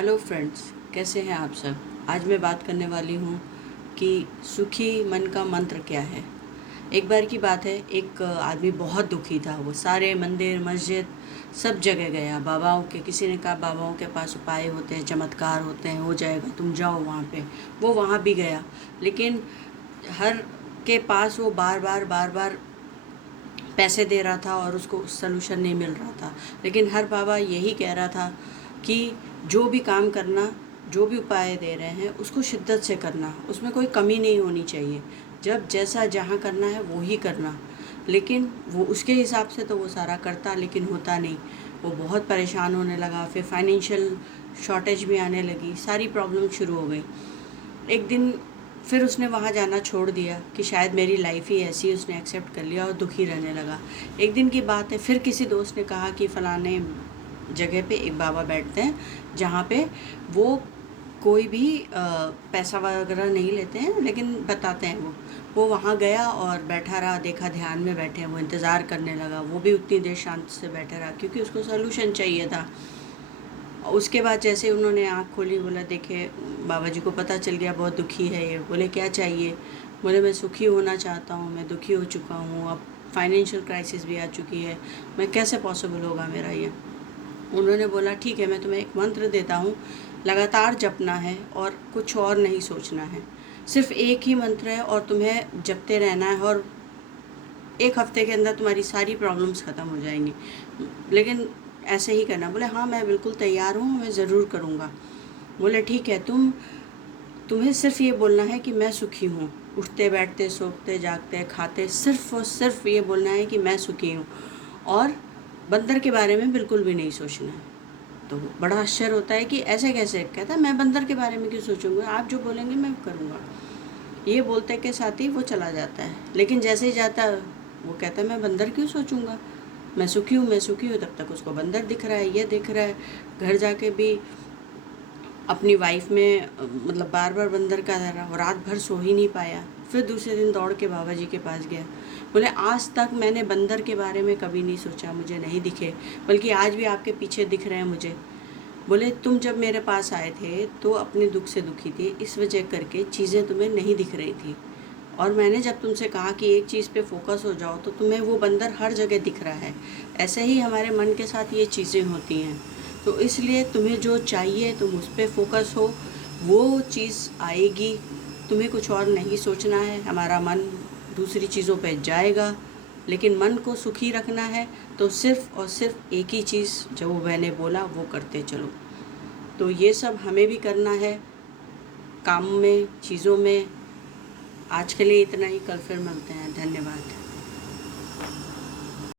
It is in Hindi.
हेलो फ्रेंड्स, कैसे हैं आप सब। आज मैं बात करने वाली हूँ कि सुखी मन का मंत्र क्या है। एक बार की बात है, एक आदमी बहुत दुखी था। वो सारे मंदिर मस्जिद सब जगह गया। बाबाओं के, किसी ने कहा बाबाओं के पास उपाय होते हैं, चमत्कार होते हैं, हो जाएगा, तुम जाओ वहाँ पे। वो वहाँ भी गया, लेकिन हर के पास वो बार बार पैसे दे रहा था और उसको सलूशन नहीं मिल रहा था। लेकिन हर बाबा यही कह रहा था कि जो भी काम करना, जो भी उपाय दे रहे हैं उसको शिद्दत से करना, उसमें कोई कमी नहीं होनी चाहिए। जब जैसा जहाँ करना है वो ही करना। लेकिन वो उसके हिसाब से तो वो सारा करता, लेकिन होता नहीं। वो बहुत परेशान होने लगा। फिर फाइनेंशियल शॉर्टेज भी आने लगी, सारी प्रॉब्लम शुरू हो गई। एक दिन फिर उसने वहाँ जाना छोड़ दिया कि शायद मेरी लाइफ ही ऐसी है, उसने एक्सेप्ट कर लिया और दुखी रहने लगा। एक दिन की बात है, फिर किसी दोस्त ने कहा कि फ़लाने जगह पे एक बाबा बैठते हैं जहाँ पे वो कोई भी पैसा वगैरह नहीं लेते हैं, लेकिन बताते हैं। वो वहाँ गया और बैठा रहा, देखा ध्यान में बैठे हैं। वो इंतज़ार करने लगा। वो भी उतनी देर शांत से बैठा रहा क्योंकि उसको सॉल्यूशन चाहिए था। उसके बाद जैसे उन्होंने आँख खोली, बोला देखे, बाबा जी को पता चल गया बहुत दुखी है ये। बोले क्या चाहिए। बोले मैं सुखी होना चाहता हूँ, मैं दुखी हो चुका हूँ, अब फाइनेंशियल क्राइसिस भी आ चुकी है, मैं कैसे पॉसिबल होगा मेरा ये। उन्होंने बोला ठीक है, मैं तुम्हें एक मंत्र देता हूँ, लगातार जपना है और कुछ और नहीं सोचना है। सिर्फ एक ही मंत्र है और तुम्हें जपते रहना है, और 1 हफ्ते के अंदर तुम्हारी सारी प्रॉब्लम्स ख़त्म हो जाएंगी। लेकिन ऐसे ही करना। बोले हाँ, मैं बिल्कुल तैयार हूँ, मैं ज़रूर करूँगा। बोले ठीक है, तुम्हें सिर्फ ये बोलना है कि मैं सुखी हूँ। उठते बैठते सोते जागते खाते सिर्फ और सिर्फ ये बोलना है कि मैं सुखी हूँ, और बंदर के बारे में बिल्कुल भी नहीं सोचना है। तो बड़ा आश्चर्य होता है कि ऐसे कैसे। कहता है मैं बंदर के बारे में क्यों सोचूंगा, आप जो बोलेंगे मैं करूँगा। ये बोलते के साथ ही वो चला जाता है। लेकिन जैसे ही जाता है वो कहता है मैं बंदर क्यों सोचूंगा, मैं सुखी हूँ, मैं सुखी हूँ। तब तक उसको बंदर दिख रहा है, ये दिख रहा है। घर जाके भी अपनी वाइफ में मतलब बार बार बंदर का रहा, और रात भर सो ही नहीं पाया। फिर दूसरे दिन दौड़ के बाबा जी के पास गया। बोले आज तक मैंने बंदर के बारे में कभी नहीं सोचा, मुझे नहीं दिखे, बल्कि आज भी आपके पीछे दिख रहे हैं मुझे। बोले तुम जब मेरे पास आए थे तो अपने दुख से दुखी थे, इस वजह करके चीज़ें तुम्हें नहीं दिख रही थी, और मैंने जब तुमसे कहा कि एक चीज़ पे फोकस हो जाओ तो तुम्हें वो बंदर हर जगह दिख रहा है। ऐसे ही हमारे मन के साथ ये चीज़ें होती हैं। तो इसलिए तुम्हें जो चाहिए तुम उस पर फोकस हो, वो चीज़ आएगी। तुम्हें कुछ और नहीं सोचना है। हमारा मन दूसरी चीज़ों पे जाएगा, लेकिन मन को सुखी रखना है तो सिर्फ़ और सिर्फ एक ही चीज़ जो मैंने बोला वो करते चलो। तो ये सब हमें भी करना है, काम में, चीज़ों में। आज के लिए इतना ही, कल फिर मिलते हैं। धन्यवाद।